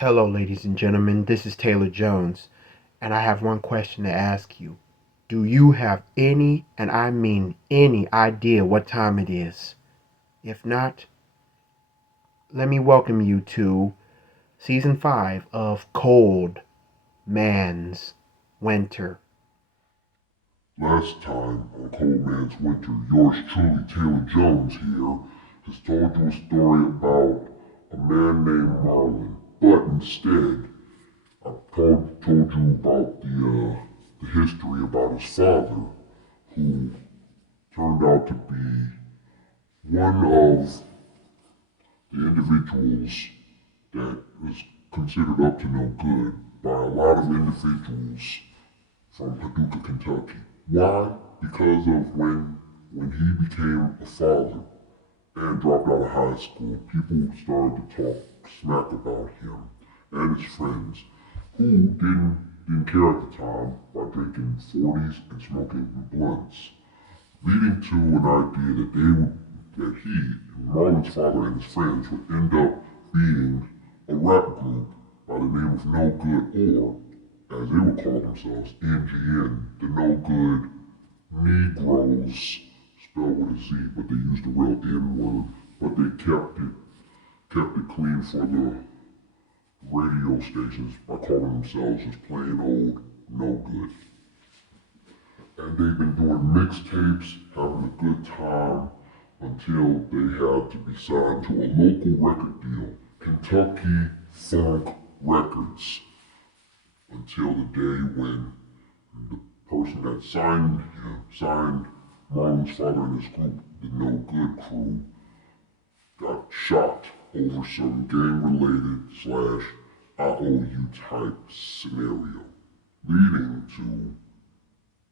Hello, ladies and gentlemen. This is Taylor Jones, and I have one question to ask you. Do you have any, and I mean any, idea what time it is? If not, let me welcome you to Season 5 of Cold Man's Winter. Last time on Cold Man's Winter, yours truly, Taylor Jones here, has told you a story about a man named Marlon. But instead, I told you about the history about his father, who turned out to be one of the individuals that was considered up to no good by a lot of individuals from Paducah, Kentucky. Why? Because of when he became a father and dropped out of high school, people started to talk smack about him and his friends who didn't care at the time by drinking 40s and smoking blunts, leading to an idea that he, Marlon's father and his friends would end up being a rap group by the name of No Good, or as they would call themselves, NGN, the No Good Negroes, spelled with a Z, but they used the real N word, but they kept it clean for the radio stations by calling themselves just plain old No Good. And they've been doing mixtapes, having a good time, until they had to be signed to a local record deal, Kentucky Funk Records, until the day when the person that signed Marlon's father and his group, the No Good crew, got shot over some gang-related slash I owe you type scenario, leading to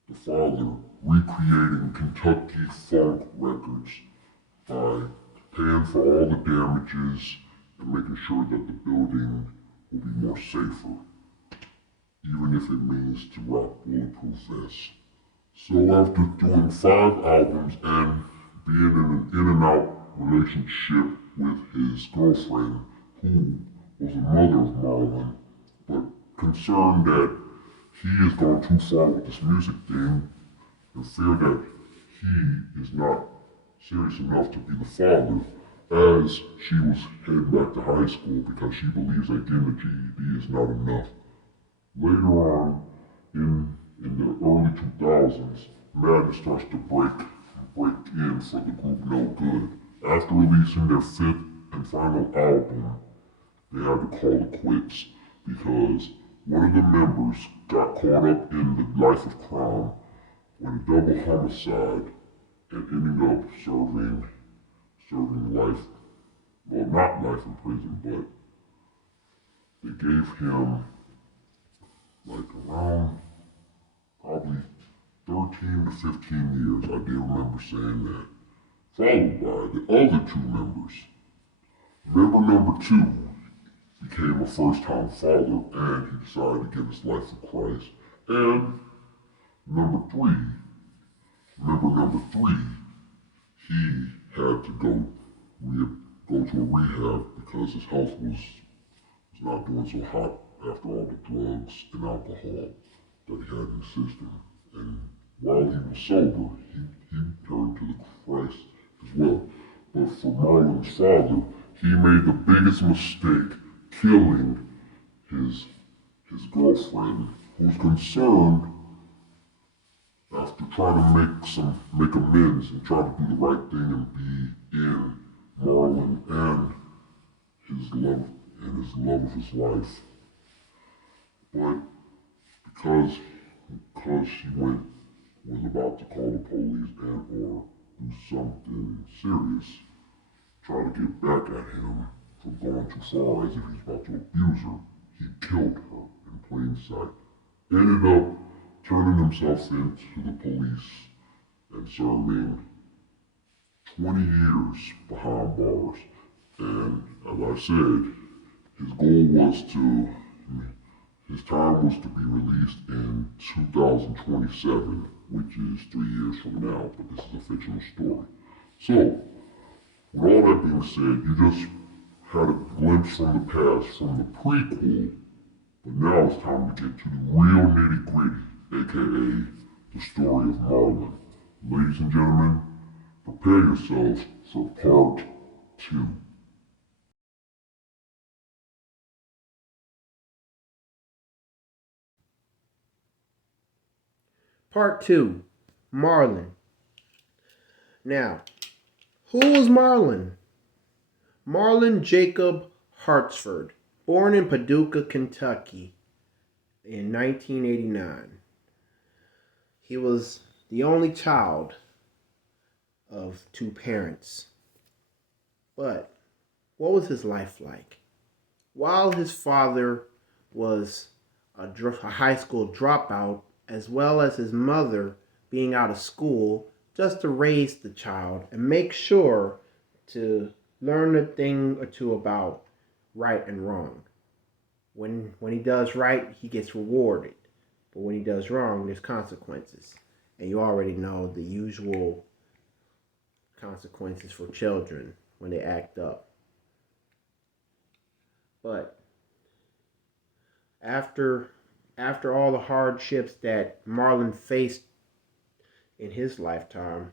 the father recreating Kentucky Funk Records by paying for all the damages and making sure that the building will be more safer, even if it means to rock bulletproof vests. So after doing 5 albums and being in an in and out relationship with his girlfriend, who was the mother of Marlon, but concerned that he has gone too far with this music thing and fear that he is not serious enough to be the father, as she was heading back to high school because she believes that getting a GED is not enough. Later on, in the early 2000s, madness starts to break in for the group No Good. After releasing their fifth and final album, they had to call it quits because one of the members got caught up in the life of crime with a double homicide and ending up serving life, well, not life in prison, but they gave him like around probably 13 to 15 years. I do remember saying that. Followed by the other two members. Member number two became a first-time father and he decided to give his life to Christ. And number three, member number three, he had to go to a rehab because his health was not doing so hot after all the drugs and alcohol that he had in his system. And while he was sober, he turned to the Christ as well. But for Marlon's father, he made the biggest mistake, killing his his girlfriend, who's concerned after trying to make amends and try to do the right thing and be in Marlon and his love his love of his life. But because she was about to call the police and or do something serious, try to get back at him for going too far as if he's about to abuse her, he killed her in plain sight. Ended up turning himself in to the police and serving 20 years behind bars. And as I said, his goal was to, his time was to be released in 2027, which is 3 years from now, but this is a fictional story. So, with all that being said, you just had a glimpse from the past, from the prequel, but now it's time to get to the real nitty gritty, aka the story of Marlon. Ladies and gentlemen, prepare yourselves for part 2. Part 2, Marlon. Now, who was Marlon? Marlon Jacob Hartsford, born in Paducah, Kentucky in 1989. He was the only child of two parents. But what was his life like? While his father was a high school dropout, as well as his mother being out of school just to raise the child and make sure to learn a thing or two about right and wrong. When he does right, he gets rewarded. But when he does wrong, there's consequences. And you already know the usual consequences for children when they act up. But after all the hardships that Marlon faced in his lifetime,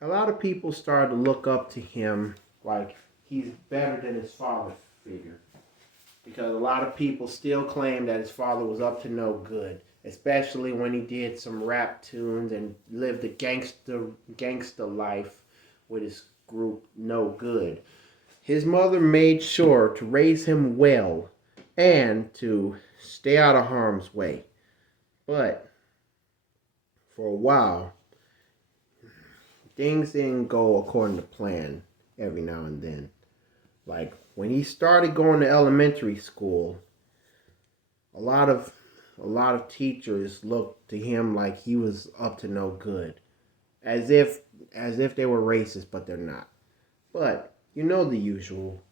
a lot of people started to look up to him like he's better than his father figure. Because a lot of people still claim that his father was up to no good, especially when he did some rap tunes and lived a gangster life with his group No Good. His mother made sure to raise him well and to stay out of harm's way. But for a while, things didn't go according to plan every now and then. Like when he started going to elementary school, a lot of teachers looked to him like he was up to no good, as if they were racist, but they're not. But you know the usual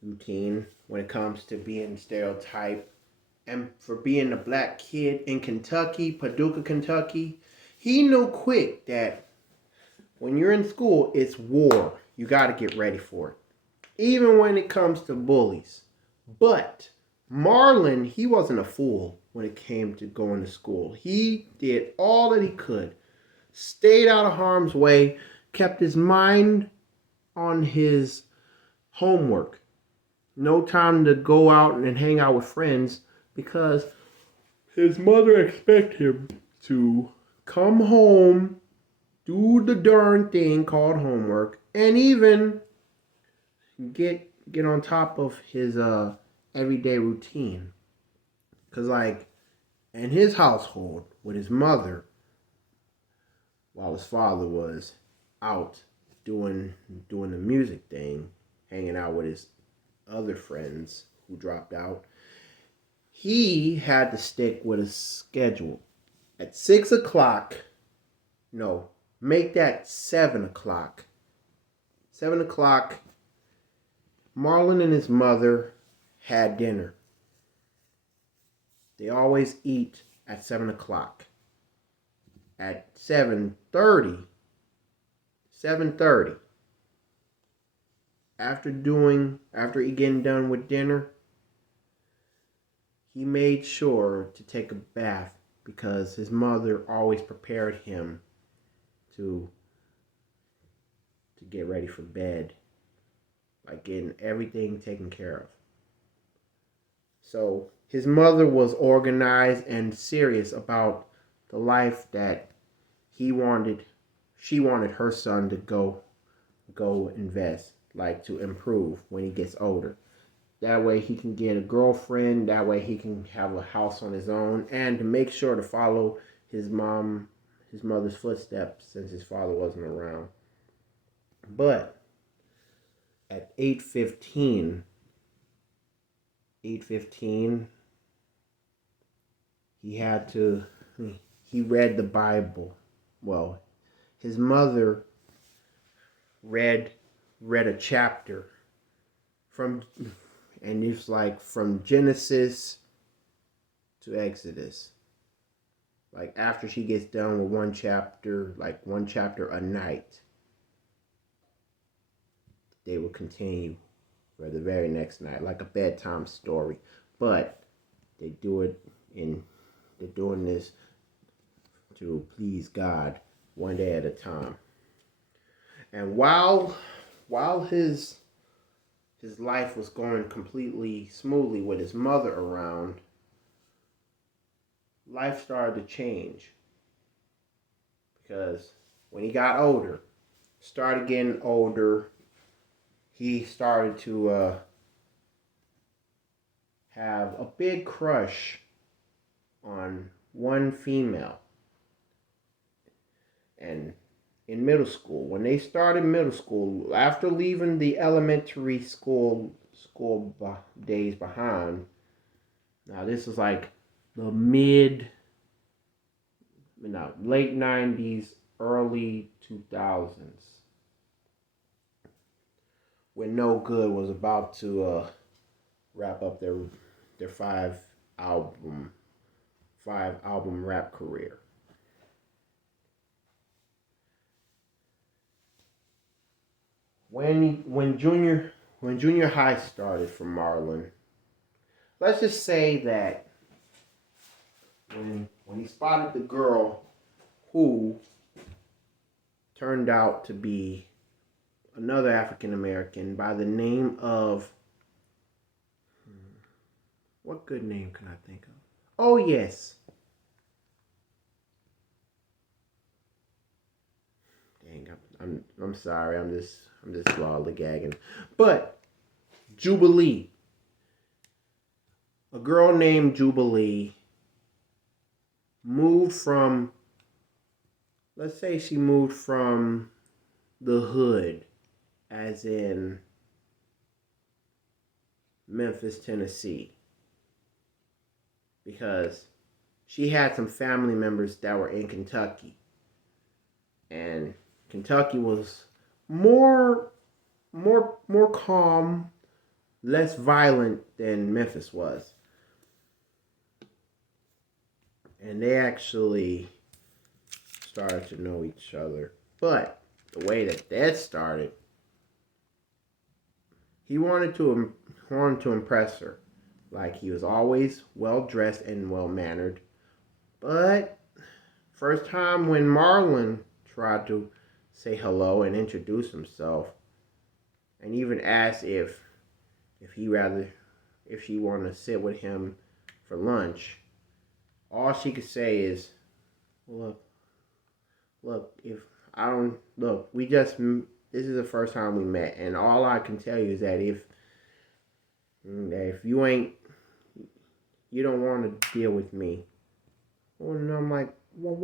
routine when it comes to being stereotyped. And for being a black kid in Kentucky, Paducah, Kentucky, he knew quick that when you're in school, it's war. You got to get ready for it. Even when it comes to bullies. But Marlon, he wasn't a fool when it came to going to school. He did all that he could. Stayed out of harm's way, kept his mind on his homework. No time to go out and hang out with friends because his mother expected him to come home, do the darn thing called homework, and even get on top of his everyday routine. Cause like in his household with his mother, while his father was out doing the music thing, hanging out with his other friends who dropped out, he had to stick with a schedule. At 6 o'clock, no, make that 7 o'clock. 7 o'clock, Marlon and his mother had dinner. They always eat at 7 o'clock. At 7:30, after getting done with dinner, he made sure to take a bath because his mother always prepared him to get ready for bed, like getting everything taken care of. So his mother was organized and serious about the life that she wanted her son to go invest, like to improve when he gets older. That way he can get a girlfriend, that way he can have a house on his own, and to make sure to follow his mother's footsteps since his father wasn't around. But at 8:15, he read the Bible. Well, his mother read a chapter from, and it's like from Genesis to Exodus. Like after she gets done with one chapter a night, they will continue for the very next night, like a bedtime story. But they do it in they're doing this to please God one day at a time. And while his life was going completely smoothly with his mother around, life started to change because when he got older, started getting older, he started to have a big crush on one female. And in middle school, when they started middle school, after leaving the elementary school days behind, now this is like the late 90s, early 2000s, when No Good was about to wrap up their album five album rap career. When junior high started for Marlon, let's just say that when he spotted the girl who turned out to be another African American by the name of, what good name can I think of? Oh yes. Dang, I'm sorry. I'm just lollygagging. But Jubilee, a girl named Jubilee, moved from, let's say she moved from the hood, as in Memphis, Tennessee, because she had some family members that were in Kentucky, and Kentucky was more calm, less violent than Memphis was. And they actually started to know each other. But the way that started, he wanted to impress her. Like, he was always well dressed and well mannered. But first time when Marlon tried to say hello and introduce himself, and even asked if she wanted to sit with him for lunch, all she could say is, look, if I don't, look, this is the first time we met, and all I can tell you is that if you don't want to deal with me. Well, and I'm like, well,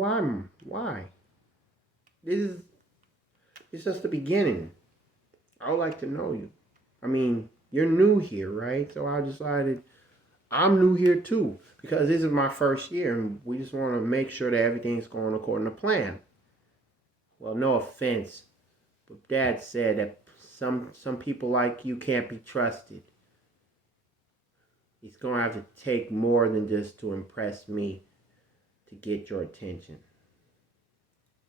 why? It's just the beginning. I would like to know you. I mean, you're new here, right? So I decided I'm new here too, because this is my first year, and we just want to make sure that everything's going according to plan. Well, no offense, but Dad said that some people like you can't be trusted. It's going to have to take more than just to impress me to get your attention.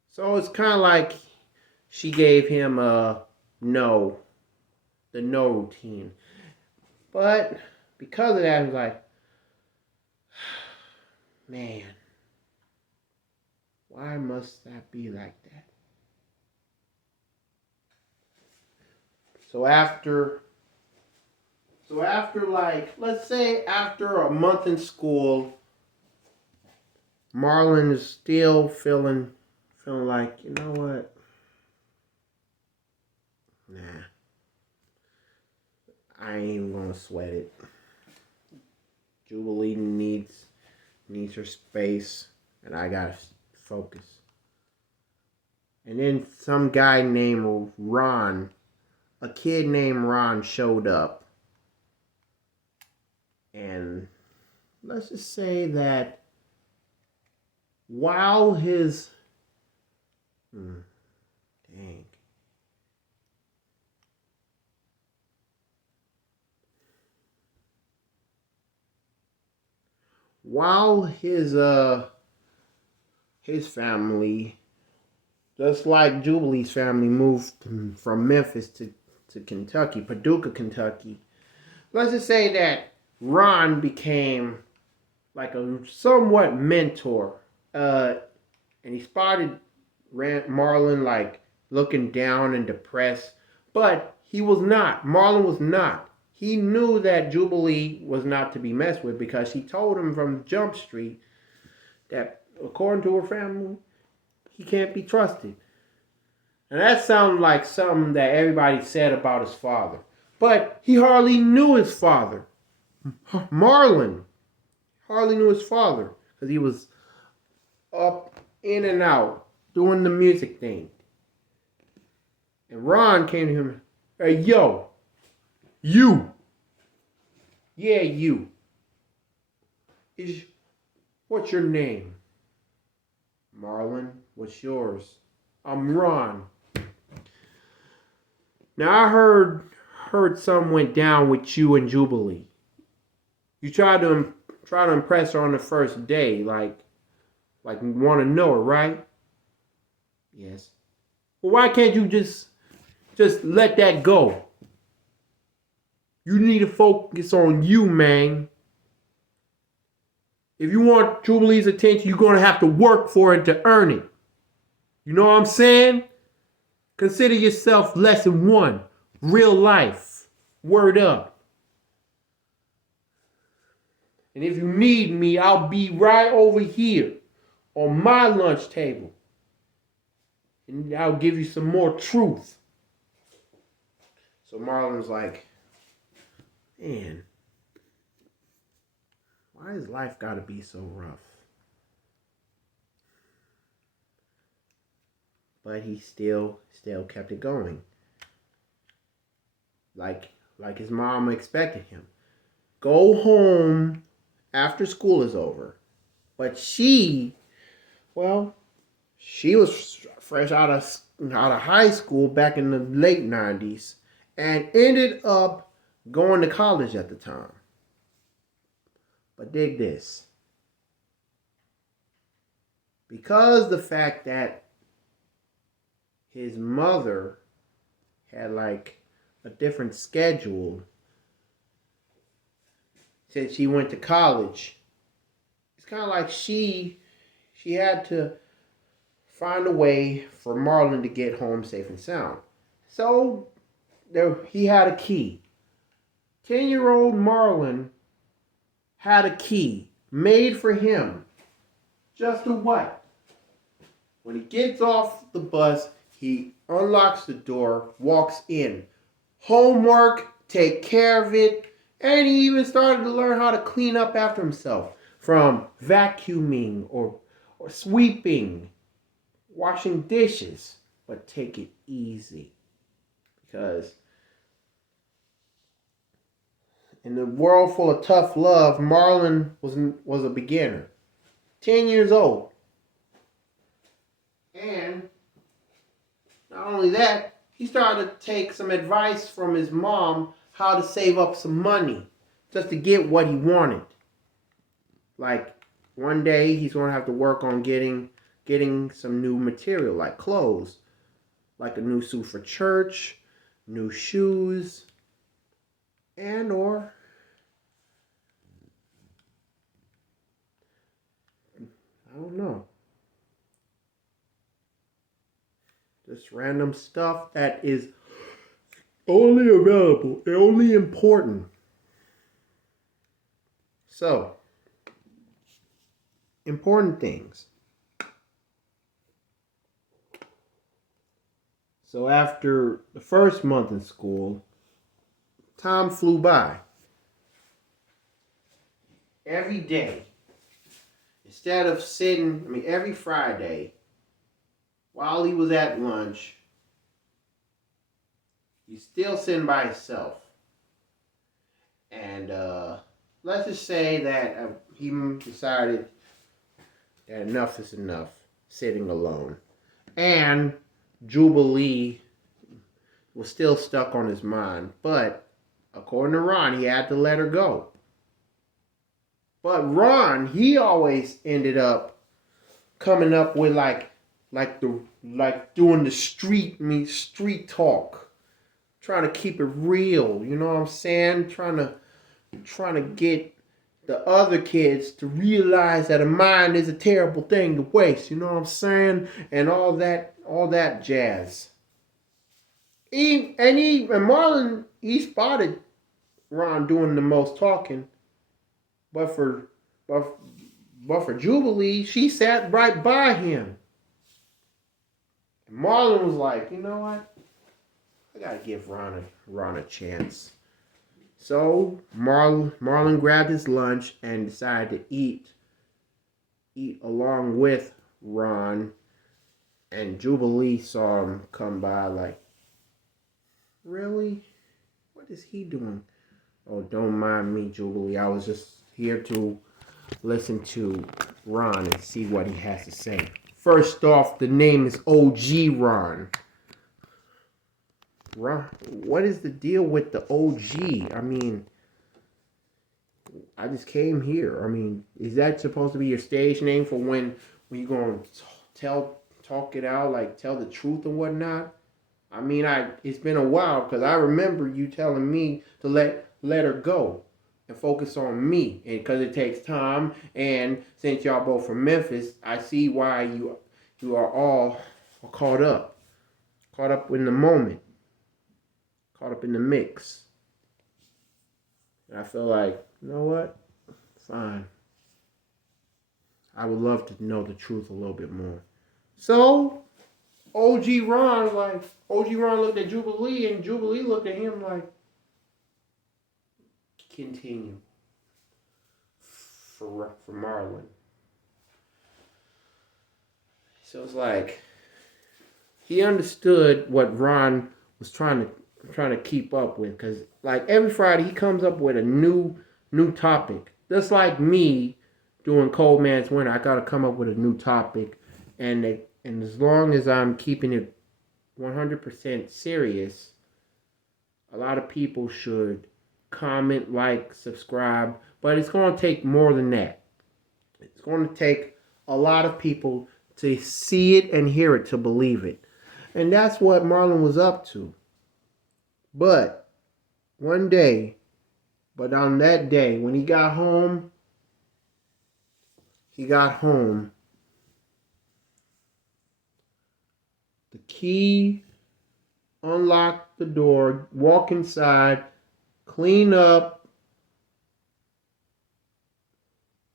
So it's kind of like she gave him the no routine. But because of that, I was like, man, why must that be like that? So after like, let's say after a month in school, Marlon is still feeling like, you know what? Nah, I ain't even gonna sweat it. Jubilee needs her space, and I gotta focus. And then some guy named Ron, a kid named Ron, showed up. And let's just say that while his dang. While his family, just like Jubilee's family, moved from Memphis to to Kentucky, Paducah, Kentucky. Let's just say that Ron became like a somewhat mentor. And he spotted Marlon like looking down and depressed, but he was not. Marlon was not. He knew that Jubilee was not to be messed with because she told him from Jump Street that, according to her family, he can't be trusted. And that sounded like something that everybody said about his father. But he hardly knew his father. Marlon hardly knew his father because he was up in and out doing the music thing. And Ron came to him, hey, yo, you. Yeah, you. What's your name? Marlon, what's yours? I'm Ron. Now I heard something went down with you and Jubilee. You tried to impress her on the first day, like you want to know her, right? Yes. Well, why can't you just let that go? You need to focus on you, man. If you want Jubilee's attention, you're gonna have to work for it to earn it. You know what I'm saying? Consider yourself lesson 1. Real life. Word up. And if you need me, I'll be right over here on my lunch table. And I'll give you some more truth. So Marlon's like, man, why has life got to be so rough? But he still kept it going. Like his mom expected him. Go home after school is over. But she was fresh out of high school back in the late 90s and ended up going to college at the time. But dig this. Because the fact that his mother had like a different schedule since she went to college, it's kind of like she had to find a way for Marlon to get home safe and sound. So he had a key. 10-year-old Marlon had a key made for him. Just to what? When he gets off the bus, he unlocks the door, walks in. Homework, take care of it, and he even started to learn how to clean up after himself. From vacuuming or sweeping, washing dishes. But take it easy. Because in the world full of tough love, Marlon was a beginner. 10 years old. And not only that, he started to take some advice from his mom how to save up some money just to get what he wanted. Like one day he's going to have to work on getting some new material like clothes, like a new suit for church, new shoes, and or I don't know. Just random stuff that is only available and only important. So, important things. So after the first month in school, time flew by. Every day, instead of every Friday, while he was at lunch, he's still sitting by himself. And let's just say that he decided that enough is enough, sitting alone. And Jubilee was still stuck on his mind. But according to Ron, he had to let her go. But Ron, he always ended up coming up with like doing the street talk, trying to keep it real. You know what I'm saying? Trying to get the other kids to realize that a mind is a terrible thing to waste. You know what I'm saying? And all that jazz. And Marlon, he spotted Ron doing the most talking, but but, but for Jubilee, she sat right by him. And Marlon was like, you know what? I gotta give Ron a chance. So Marlon grabbed his lunch and decided to eat along with Ron. And Jubilee saw him come by like, really? What is he doing? Oh, don't mind me, Jubilee. I was just here to listen to Ron and see what he has to say. First off, the name is OG Ron. Ron, what is the deal with the OG? I mean, I just came here. I mean, is that supposed to be your stage name for when you gonna talk it out, like tell the truth and whatnot? I mean, it's been a while because I remember you telling me to let her go and focus on me, and because it takes time. And since y'all both from Memphis, I see why you are all caught up in the moment, caught up in the mix. And I feel like, you know what? Fine. I would love to know the truth a little bit more. So OG Ron looked at Jubilee, and Jubilee looked at him like, continue for Marlon. So it's like he understood what Ron was trying to keep up with, because like every Friday he comes up with a new topic. Just like me doing Cold Man's Winter, I gotta come up with a new topic, and as long as I'm keeping it 100% serious, a lot of people should comment, like, subscribe, but it's going to take more than that. It's going to take a lot of people to see it and hear it to believe it. And that's what Marlon was up to. But on that day, when he got home, the key unlocked the door, walk inside, clean up,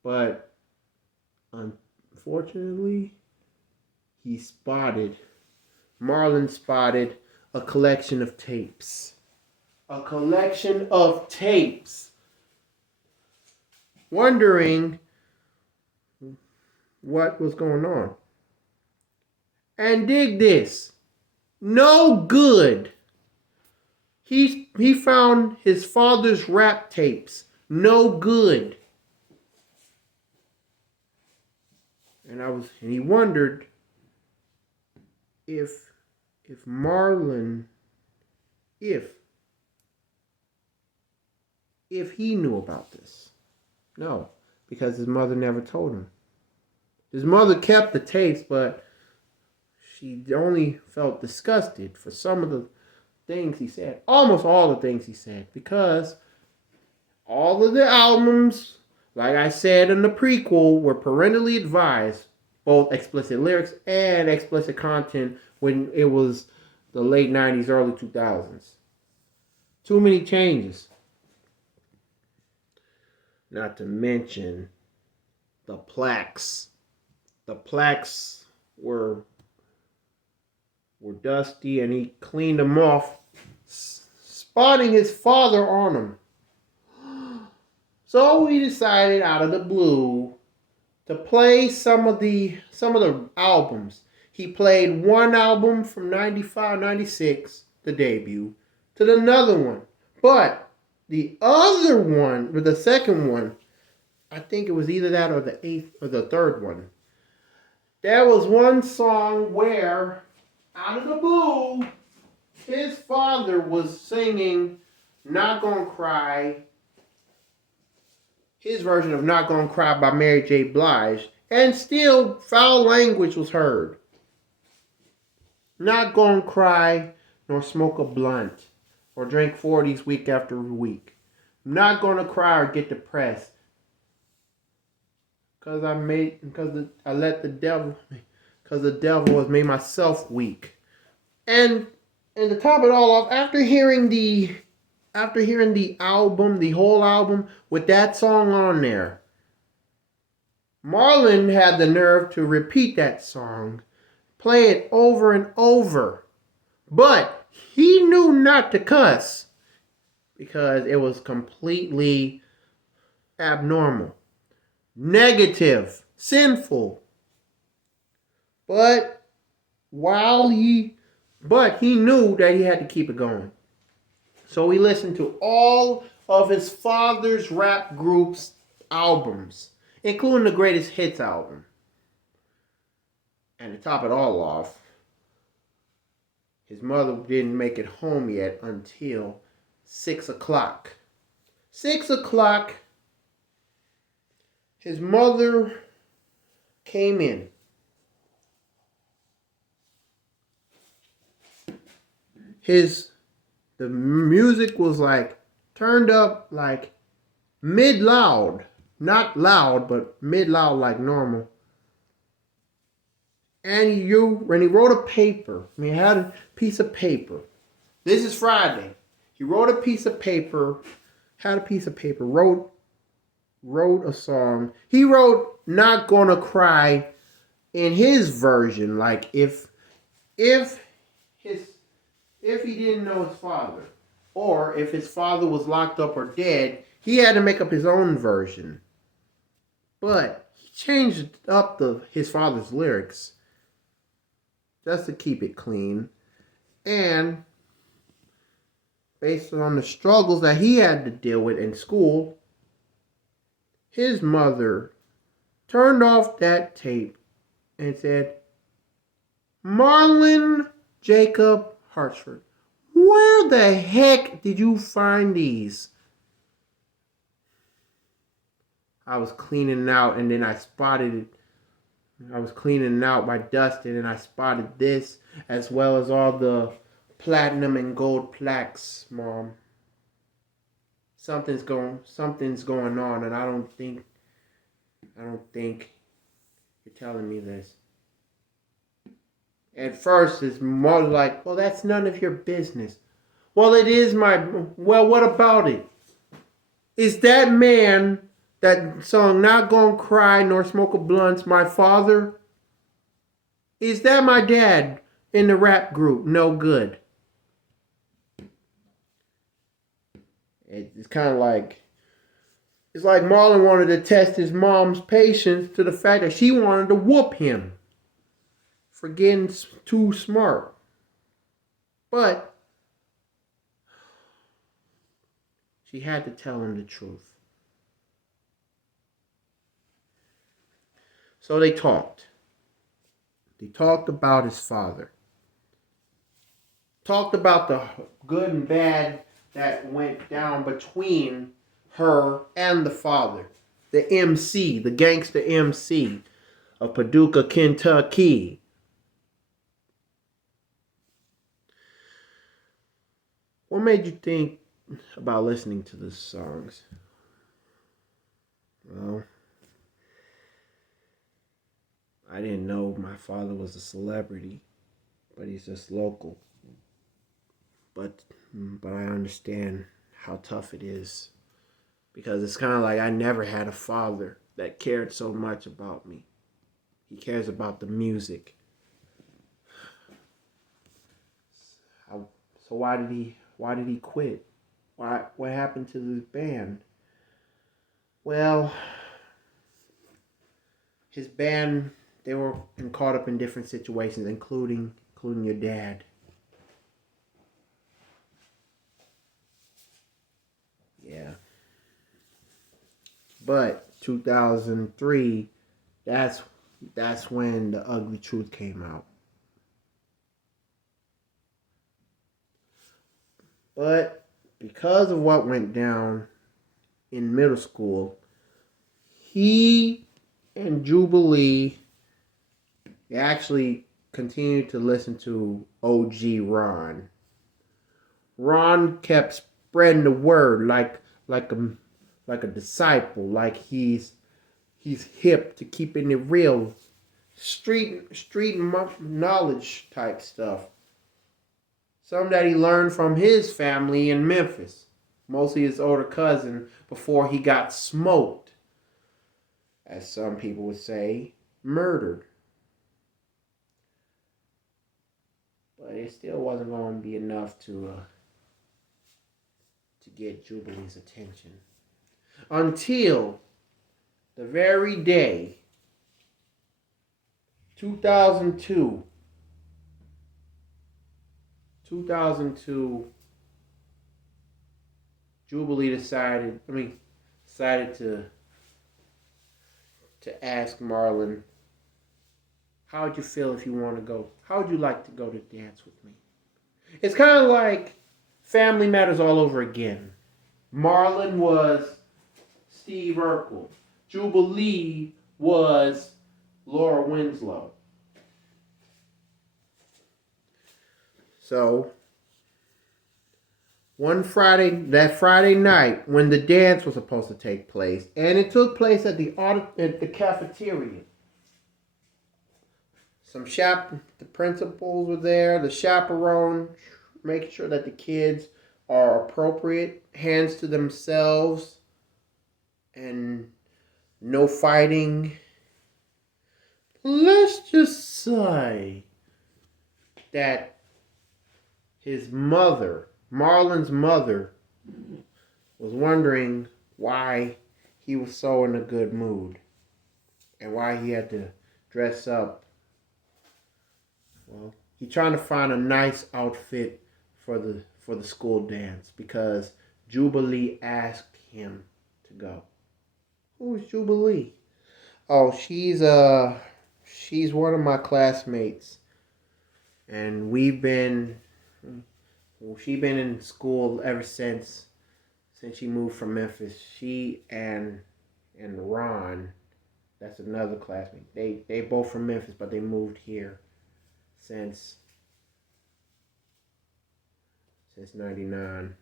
but unfortunately, Marlon spotted a collection of tapes. Wondering what was going on. And dig this. No good. He found his father's rap tapes. No good. And he wondered if Marlon, if he knew about this. No, because his mother never told him. His mother kept the tapes, but she only felt disgusted for some of the things he said. Almost all the things he said. Because all of the albums, like I said in the prequel, were parentally advised. Both explicit lyrics and explicit content when it was the late 90s, early 2000s. Too many changes. Not to mention the plaques. The plaques were dusty, and he cleaned them off, spotting his father on them. So he decided out of the blue to play some of the albums. He played one album from 95, 96, the debut, to another one. But the other one, or the second one, I think it was either that or the eighth or the third one. There was one song where, out of the blue, his father was singing Not Gonna Cry, his version of Not Gonna Cry by Mary J. Blige, and still foul language was heard. Not gonna cry nor smoke a blunt. or drink 40s week after week. I'm not going to cry or get depressed because I let the devil, because the devil has made myself weak. And to top it all off, after hearing the album, the whole album with that song on there, Marlon had the nerve to repeat that song, play it over and over. But he knew not to cuss because it was completely abnormal, negative, sinful. But he knew that he had to keep it going. So he listened to all of his father's rap group's albums, including the Greatest Hits album. And to top it all off, his mother didn't make it home yet until 6 o'clock. 6 o'clock, his mother came in. The music was like turned up like mid loud, not loud, but mid loud like normal. And when he wrote a paper, he had a piece of paper. This is Friday. He wrote a piece of paper, wrote a song. He wrote "Not Gonna Cry" in his version, like if he didn't know his father, or if his father was locked up or dead, he had to make up his own version. But he changed up his father's lyrics just to keep it clean. And based on the struggles that he had to deal with in school, his mother turned off that tape and said, "Marlon Jacob Hartford, where the heck did you find these?" I was cleaning out and then I spotted it. I was cleaning out by dusting and I spotted this as well as all the platinum and gold plaques, Mom. Something's going on and I don't think you're telling me this. At first, his mother like, "Well, that's none of your business." Well, it is well, what about it? Is that man that song "Not Gonna Cry Nor Smoke a Blunt's" my father? Is that my dad in the rap group No Good? It's kind of like, it's like Marlon wanted to test his mom's patience to the fact that she wanted to whoop him for getting too smart. But she had to tell him the truth. So they talked. They talked about his father. Talked about the good and bad that went down between her and the father. The MC, the gangster MC of Paducah, Kentucky. What made you think about listening to the songs? Well, I didn't know my father was a celebrity, but he's just local. But I understand how tough it is because it's kind of like I never had a father that cared so much about me. He cares about the music. So why did he quit? What happened to the band? Well, his band, they were caught up in different situations, including your dad. Yeah. But 2003, that's when the ugly truth came out. But because of what went down in middle school, he and Jubilee, they actually continued to listen to OG Ron. Ron kept spreading the word like a like a disciple, like he's hip to keeping it real, street knowledge type stuff. Some that he learned from his family in Memphis, mostly his older cousin, before he got smoked, as some people would say, murdered. But it still wasn't going to be enough to get Jubilee's attention until the very day 2002 2002 Jubilee decided to ask Marlon, how would you feel if you want to go? How would you like to go to dance with me? It's kind of like Family Matters all over again. Marlon was Steve Urkel. Jubilee was Laura Winslow. So, that Friday night, when the dance was supposed to take place, and it took place at the cafeteria. The principals were there, the chaperone, making sure that the kids are appropriate, hands to themselves, and no fighting. Let's just say that Marlon's mother, was wondering why he was so in a good mood and why he had to dress up. Well, he's trying to find a nice outfit for the school dance because Jubilee asked him to go. Who's Jubilee? Oh, she's one of my classmates, and she's been in school ever since she moved from Memphis. She and Ron, that's another classmate. They both from Memphis, but they moved here since '99.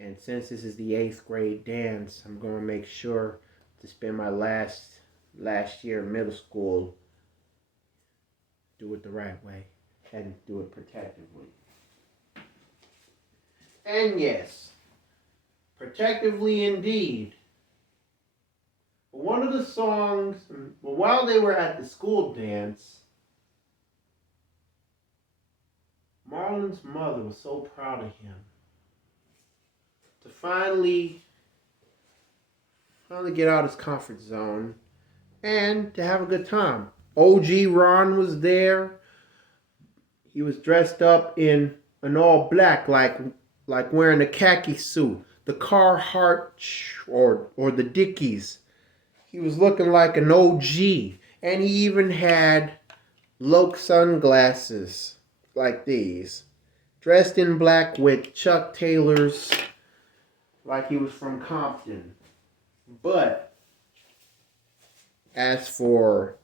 And since this is the 8th grade dance, I'm going to make sure to spend my last year in middle school, do it the right way and do it protectively. And yes, protectively indeed. One of the songs, while they were at the school dance, Marlon's mother was so proud of him to finally get out of his comfort zone and to have a good time. OG Ron was there. He was dressed up in an all black, like wearing a khaki suit, the Carhartt or the Dickies. He was looking like an OG, and he even had Loke sunglasses like these, dressed in black with Chuck Taylors, like he was from Compton. But as for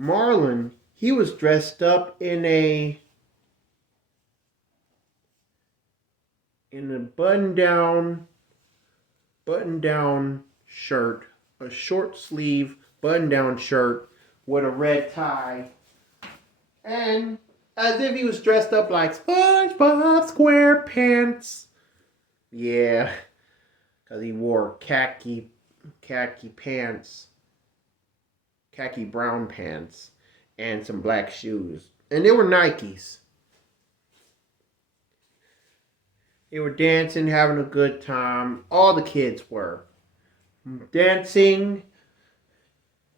Marlon, he was dressed up in a button down shirt, a short sleeve button down shirt with a red tie, and as if he was dressed up like SpongeBob SquarePants. Yeah, because he wore khaki pants, khaki brown pants, and some black shoes, and they were Nikes. They were dancing, having a good time. All the kids were dancing,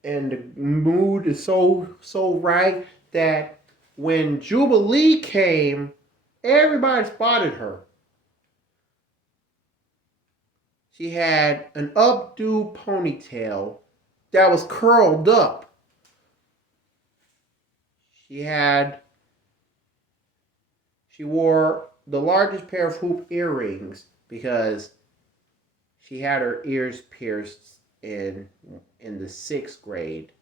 and the mood is so right that when Jubilee came, everybody spotted her. She had an updo ponytail that was curled up. She wore the largest pair of hoop earrings because she had her ears pierced in the 6th grade.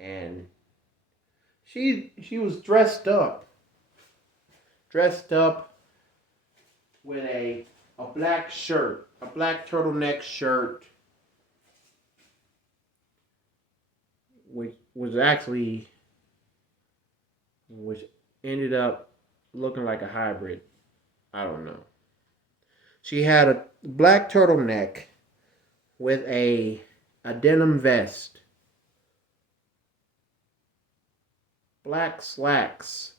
And she was dressed up. dressed up with a black shirt, a black turtleneck shirt, which ended up looking like a hybrid. I don't know. She had a black turtleneck with a denim vest, black slacks,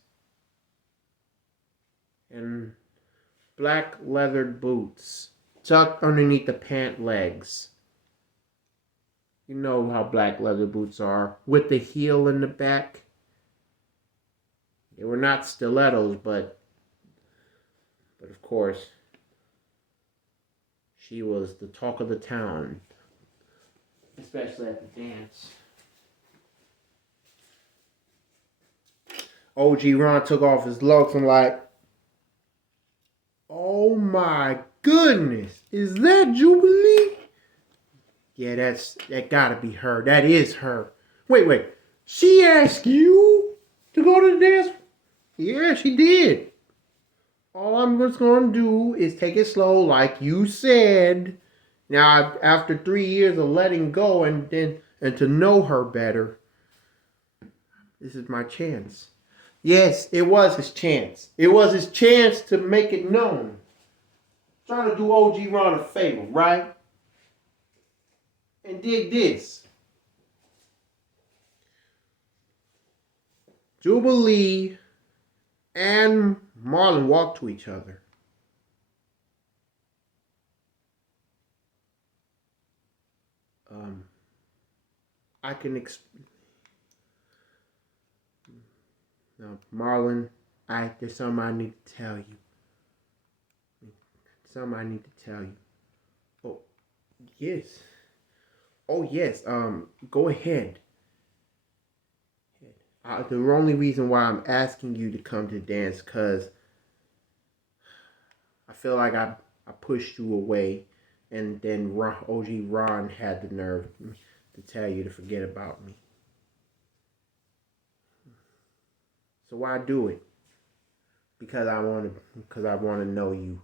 and black leathered boots tucked underneath the pant legs. You know how black leather boots are, with the heel in the back. They were not stilettos, but of course, she was the talk of the town, especially at the dance. OG Ron took off his looks and like, oh my goodness, is that Jubilee? Yeah, that gotta be her. That is her. Wait. She asked you to go to the dance? Yeah, she did. All I'm just gonna do is take it slow, like you said. Now, after 3 years of letting go and to know her better, this is my chance. Yes, it was his chance. It was his chance to make it known. Trying to do OG Ron a favor, right? And dig this. Jubilee and Marlon walked to each other. I can now, Marlon, there's something I need to tell you. Oh, yes. Oh, yes. Go ahead. The only reason why I'm asking you to come to dance because I feel like I pushed you away, and then OG Ron had the nerve to tell you to forget about me. So why do it? Because I want to know you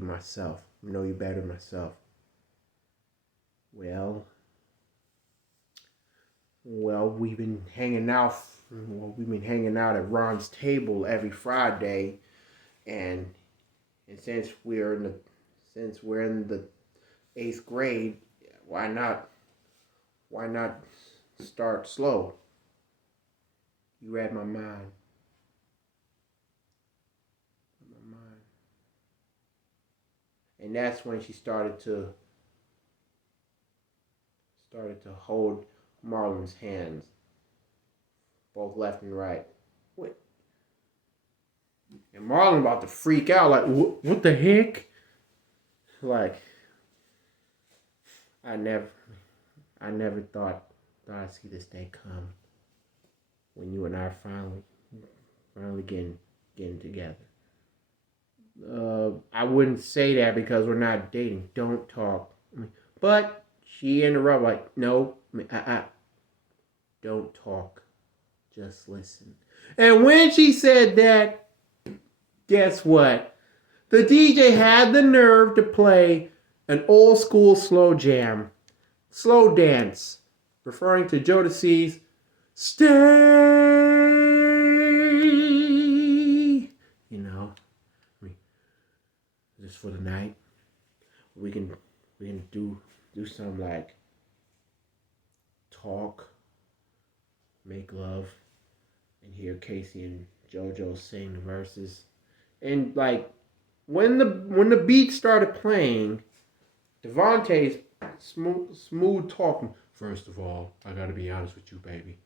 myself, know you better myself. Well, we've been hanging out. We've been hanging out at Ron's table every Friday, and since we're in the 8th grade, why not start slow? You read my mind. And that's when she started to hold Marlon's hands, both left and right. What? And Marlon about to freak out, like, what the heck? Like, I never thought I'd see this day come when you and I are finally getting together. I wouldn't say that because we're not dating. Don't talk. But she interrupted, like, no, don't talk. Just listen. And when she said that, guess what? The DJ had the nerve to play an old school slow dance, referring to Jodeci's Stay. Just for the night, we can do something like talk, make love, and hear Casey and JoJo sing the verses. And like when the beat started playing, Devontae's smooth talking. First of all, I gotta be honest with you, baby.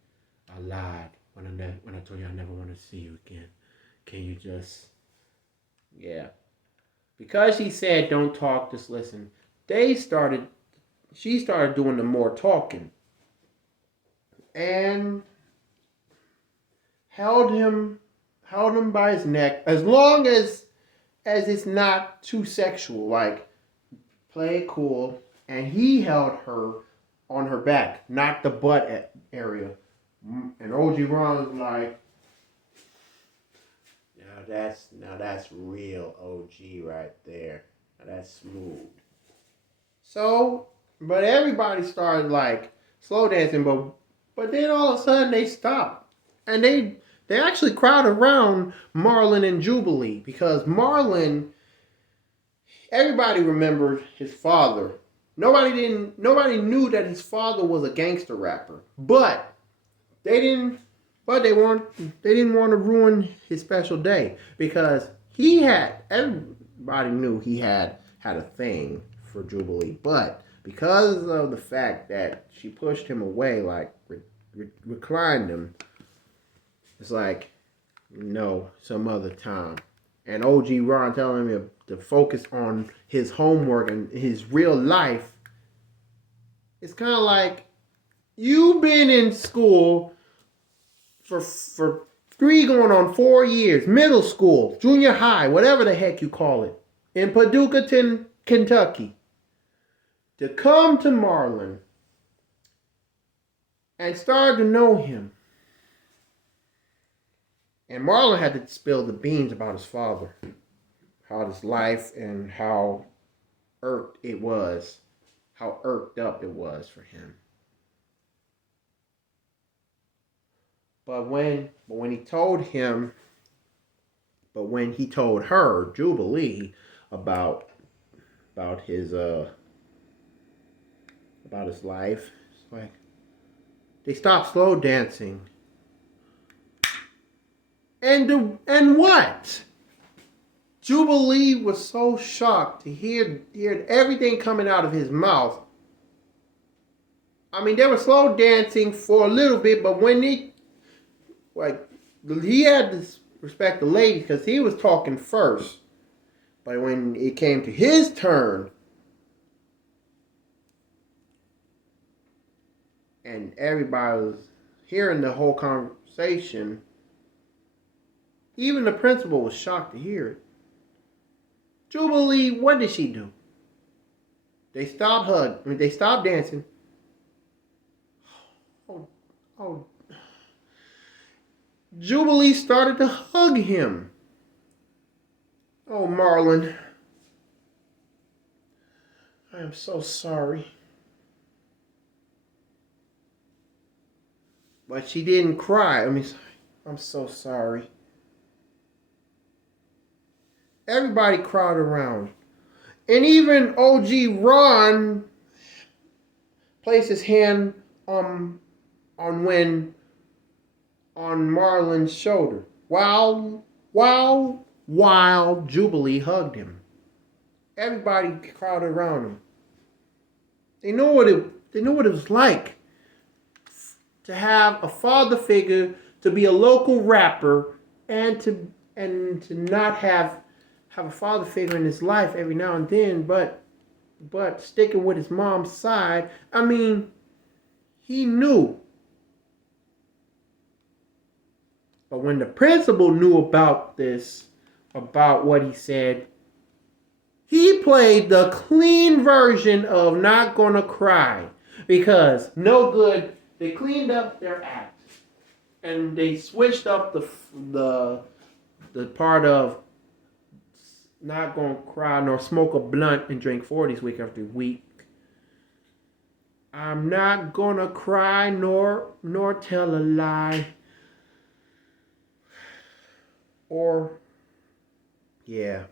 I lied when I told you I never want to see you again. Can you just, yeah? Because she said don't talk, just listen. She started doing the more talking, and held him by his neck as long as it's not too sexual. Like, play it cool, and he held her on her back, not the butt area. And OG Ron was like, yeah, Now that's real OG right there. Now that's smooth. So, but everybody started like slow dancing, but then all of a sudden they stopped, and they actually crowd around Marlon and Jubilee because Marlon, everybody remembered his father. Nobody knew that his father was a gangster rapper, but they didn't but they didn't want to ruin his special day because everybody knew he had a thing for Jubilee, but because of the fact that she pushed him away, like reclined him, it's like no, some other time. And OG Ron telling him to focus on his homework and his real life. It's kind of like you've been in school for 3 going on 4 years, middle school, junior high, whatever the heck you call it, in Paducah, Kentucky, to come to Marlon and start to know him. And Marlon had to spill the beans about his father, how his life and how irked up it was for him. But when he told her, Jubilee, about his life, it's like they stopped slow dancing. And what? Jubilee was so shocked to hear everything coming out of his mouth. I mean, they were slow dancing for a little bit, but when he had to respect the ladies because he was talking first. But when it came to his turn, and everybody was hearing the whole conversation, even the principal was shocked to hear it. Jubilee, what did she do? They stopped they stopped dancing. Oh. Jubilee started to hug him. Oh, Marlon, I am so sorry. But she didn't cry. I'm so sorry. Everybody crowded around. And even OG Ron placed his hand on Marlon's shoulder while Jubilee hugged him. Everybody crowded around him. They know what it was like to have a father figure, to be a local rapper, and to not have a father figure in his life every now and then, but sticking with his mom's side. I mean, he knew. But when the principal knew about what he said, he played the clean version of Not Gonna Cry. Because no good, they cleaned up their act. And they switched up the part of not gonna cry nor smoke a blunt and drink 40s week after week. I'm not gonna cry nor tell a lie. Or get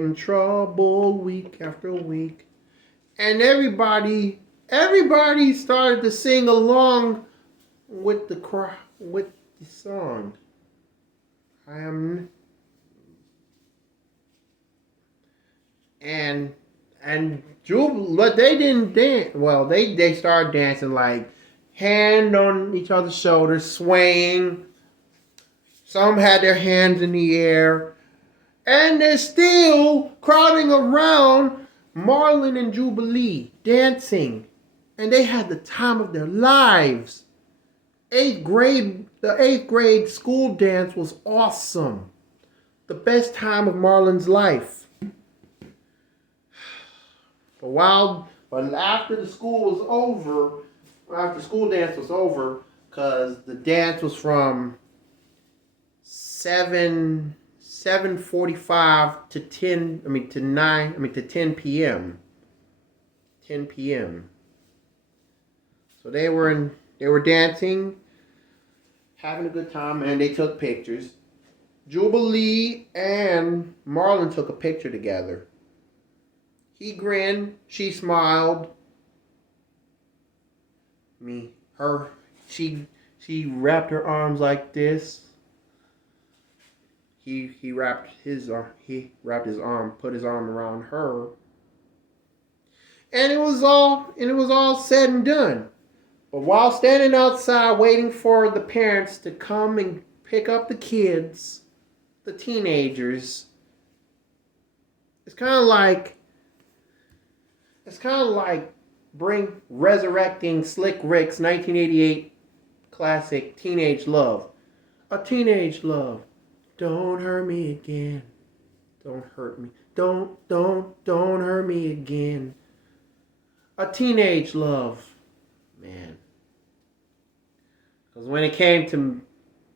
in trouble week after week. And everybody started to sing along with the song. And Jubilee, but they didn't dance. Well, they started dancing like hand on each other's shoulders, swaying. Some had their hands in the air. And they're still crowding around Marlon and Jubilee, dancing. And they had the time of their lives. The 8th grade school dance was awesome. The best time of Marlon's life. But after the school was over, after school dance was over, because the dance was from 7 7:45 to 10. I mean to 9. I mean to 10 p.m. 10 p.m. So they were dancing, having a good time, and they took pictures. Jubilee and Marlon took a picture together. He grinned. She smiled. Her, she wrapped her arms like this. He wrapped his arm, put his arm around her, and it was all said and done. But while standing outside waiting for the parents to come and pick up the kids, the teenagers, it's kind of like resurrecting Slick Rick's 1988 classic Teenage Love. A teenage love. Don't hurt me again. Don't hurt me. Don't hurt me again. A teenage love. Man. Because when it came to,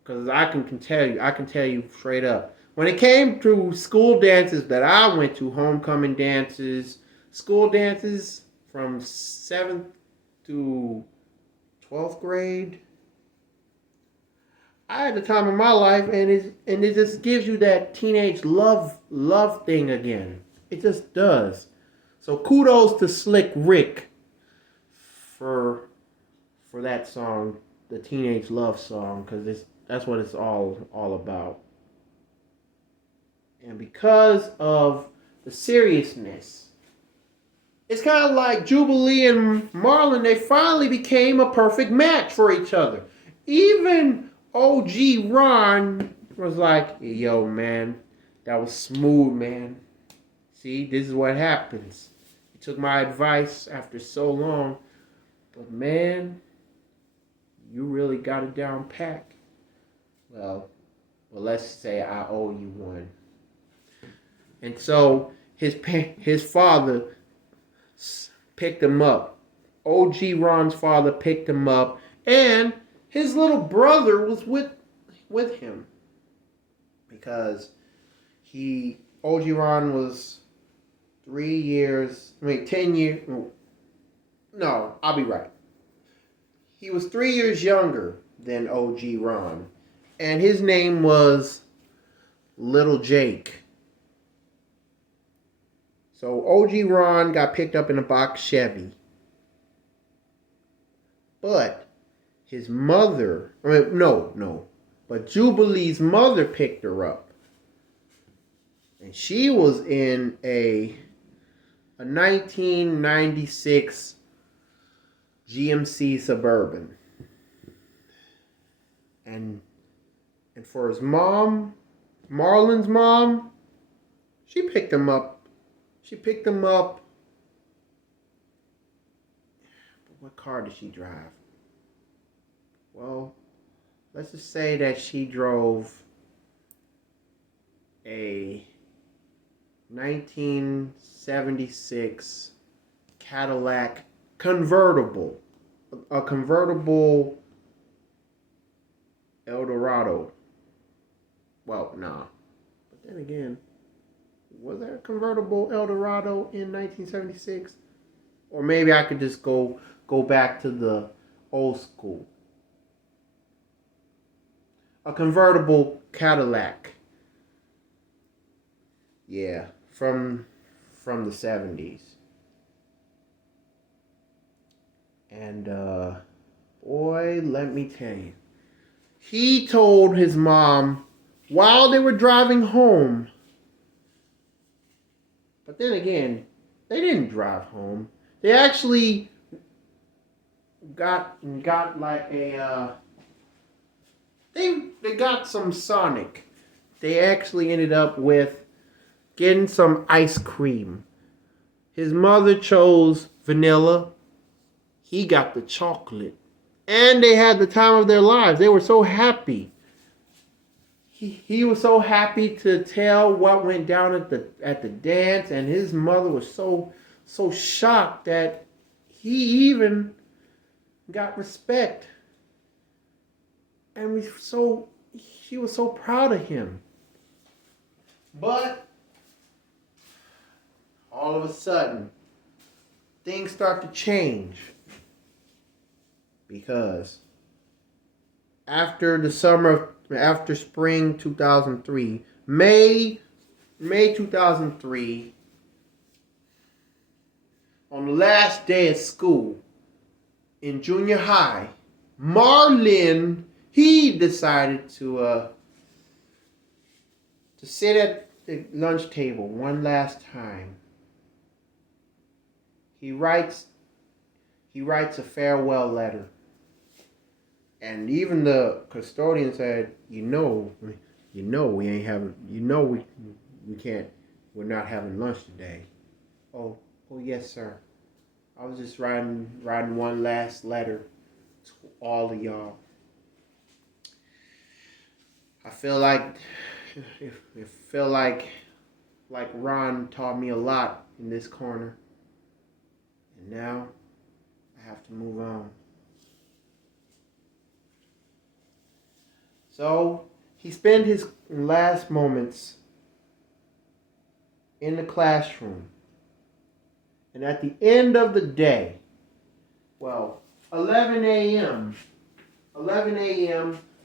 because I can tell you straight up, when it came to school dances that I went to, homecoming dances, school dances from 7th to 12th grade, I had the time of my life, and it just gives you that teenage love thing again. It just does. So kudos to Slick Rick for that song, the teenage love song, because that's what it's all about. And because of the seriousness, it's kind of like Jubilee and Marlon. They finally became a perfect match for each other. Even OG Ron was like, yo, man, that was smooth, man. See, this is what happens. You took my advice after so long, but man, you really got it down pat. Well, let's say I owe you one. And so his father picked him up. OG Ron's father picked him up, and his little brother was with him, because OG Ron was 10 years. No, I'll be right. He was 3 years younger than OG Ron, and his name was Little Jake. So OG Ron got picked up in a box Chevy. But his mother, but Jubilee's mother picked her up. And she was in a 1996 GMC Suburban. And for his mom, Marlon's mom, she picked him up. What car did she drive? Well, let's just say that she drove a 1976 Cadillac convertible. A convertible Eldorado. Well, nah. But then again, was there a convertible Eldorado in 1976? Or maybe I could just go back to the old school. A convertible Cadillac. Yeah, from the 70s. And boy, let me tell you. He told his mom while they were driving home. But then again, they didn't drive home. They actually got like a they got some Sonic. They actually ended up with getting some ice cream. His mother chose vanilla. He got the chocolate. And they had the time of their lives. They were so happy. He was so happy to tell what went down at the dance, and his mother was so shocked that he even got respect. And she was so proud of him. But all of a sudden, things start to change because after spring 2003, May 2003, on the last day of school in junior high, Marlon, he decided to sit at the lunch table one last time. He writes a farewell letter. And even the custodian said, we ain't having, we can't, we're not having lunch today. Oh, yes, sir. I was just writing one last letter to all of y'all. I feel like Ron taught me a lot in this corner. And now I have to move on. So he spent his last moments in the classroom. And at the end of the day, 11 a.m.,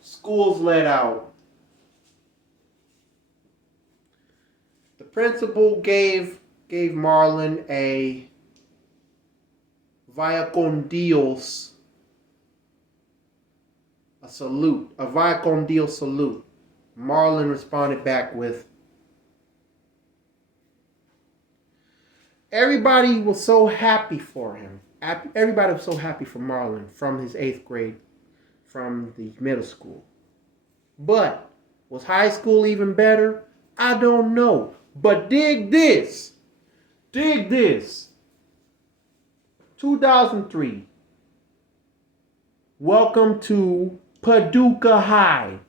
school's let out. The principal gave Marlon a vaya con Dios, a vaya con Dios salute. Marlon responded back with, everybody was so happy for him. Everybody was so happy for Marlon from his 8th grade, from the middle school. But was high school even better? I don't know. But dig this. 2003. Welcome to Paducah High.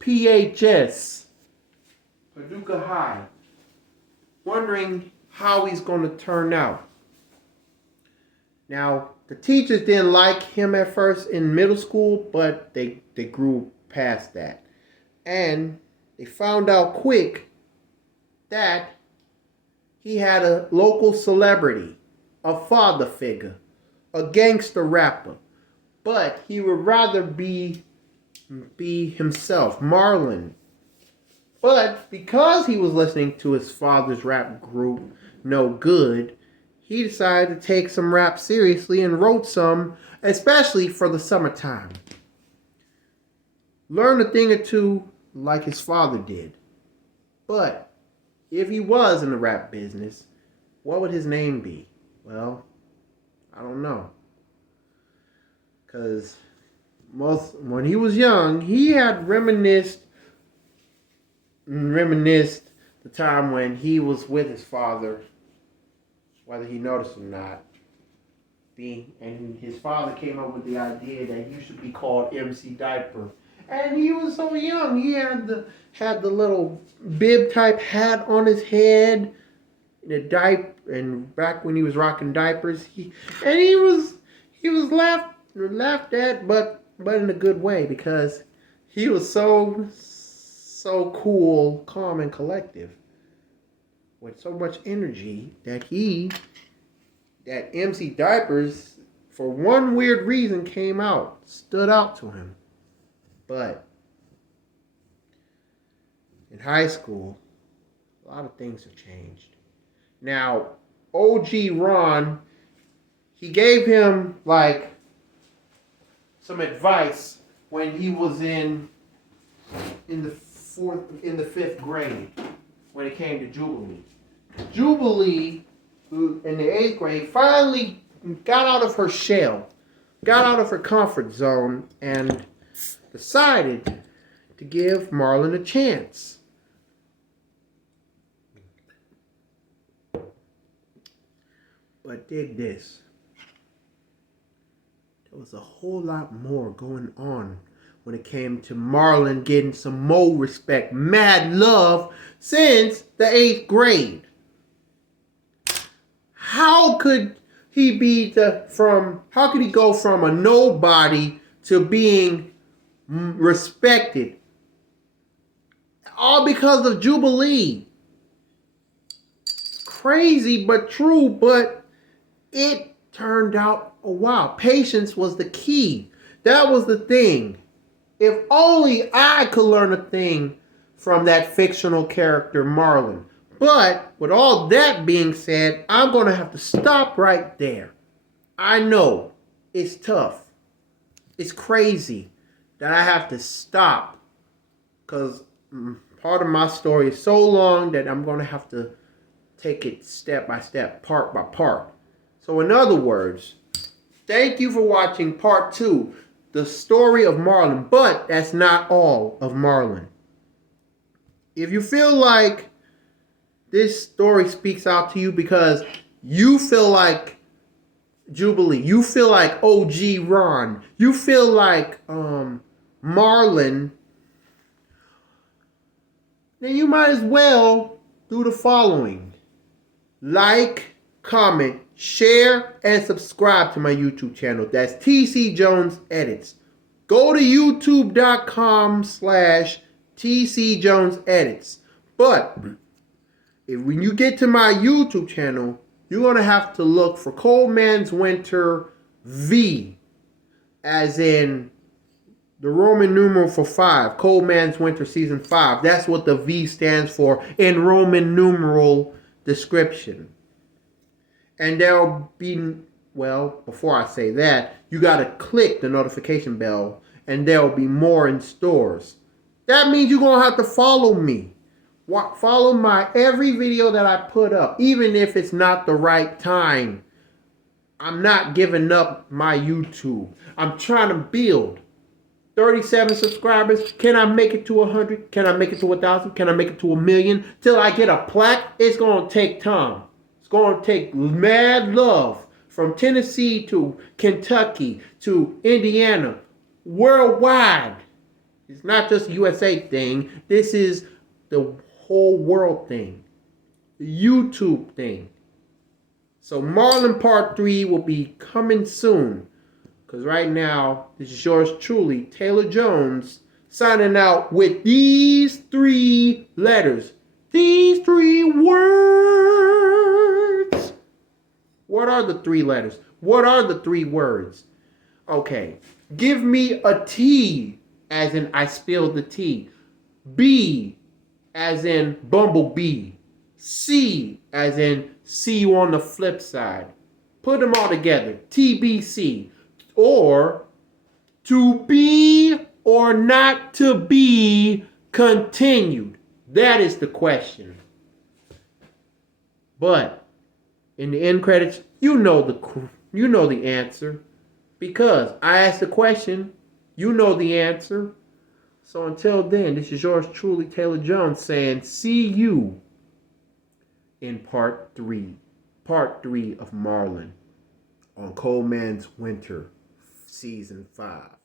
PHS. Paducah High. Wondering how he's going to turn out. Now, the teachers didn't like him at first in middle school, but they grew past that. And they found out quick that he had a local celebrity, a father figure, a gangster rapper. But he would rather be himself, Marlon. But because he was listening to his father's rap group, No Good, he decided to take some rap seriously and wrote some, especially for the summertime. Learned a thing or two like his father did. But if he was in the rap business, what would his name be? Well, I don't know. Because when he was young, he had reminisced the time when he was with his father, whether he noticed or not. And his father came up with the idea that you should be called MC Diaper. And he was so young. He had the little bib type hat on his head, and back when he was rocking diapers, he was laughed at, but in a good way, because he was so cool, calm, and collective, with so much energy that MC Diapers, for one weird reason, stood out to him. But in high school, a lot of things have changed. Now, OG Ron, he gave him some advice when he was in the 5th grade, when it came to Jubilee. Jubilee, who in the 8th grade, finally got out of her shell, got out of her comfort zone, and decided to give Marlon a chance. But dig this. There was a whole lot more going on when it came to Marlon getting some more respect, mad love, since the 8th grade. How could he go from a nobody to being respected All because of Jubilee. Crazy but true, but it turned out a wow. Patience was the key. That was the thing. If only I could learn a thing from that fictional character, Marlon. But with all that being said, I'm going to have to stop right there. I know it's tough. It's crazy that I have to stop because part of my story is so long that I'm going to have to take it step by step, part by part. So in other words, thank you for watching part 2, the story of Marlon. But that's not all of Marlon. If you feel like this story speaks out to you because you feel like Jubilee, you feel like OG Ron, you feel like Marlon, then you might as well do the following. Like, comment, share, and subscribe to my YouTube channel. That's TC Jones Edits. Go to youtube.com/TC Jones Edits. But when you get to my YouTube channel, you're going to have to look for Cold Man's Winter V, as in the Roman numeral for 5. Cold Man's Winter Season 5. That's what the V stands for in Roman numeral description. And there'll be, well, before I say that, you got to click the notification bell and there'll be more in stores. That means you're going to have to follow me. Follow my every video that I put up, even if it's not the right time. I'm not giving up my YouTube. I'm trying to build 37 subscribers. Can I make it to 100? Can I make it to 1,000? Can I make it to 1,000,000? Till I get a plaque, it's going to take time. It's going to take mad love from Tennessee to Kentucky to Indiana, worldwide. It's not just a USA thing. This is the whole world thing. The YouTube thing. So Marlon Part 3 will be coming soon. Because right now, this is yours truly, Taylor Jones, signing out with these 3 letters. These 3 words. What are the 3 letters? What are the 3 words? Okay. Give me a T, as in I spilled the tea. B, as in bumblebee. C, as in see you on the flip side. Put them all together. TBC. Or to be or not to be continued. That is the question. But in the end credits, you know the answer, because I asked the question. You know the answer. So until then, this is yours truly, Taylor Jones, saying see you in part 3 of Marlon on Cold Man's Winter Season 5.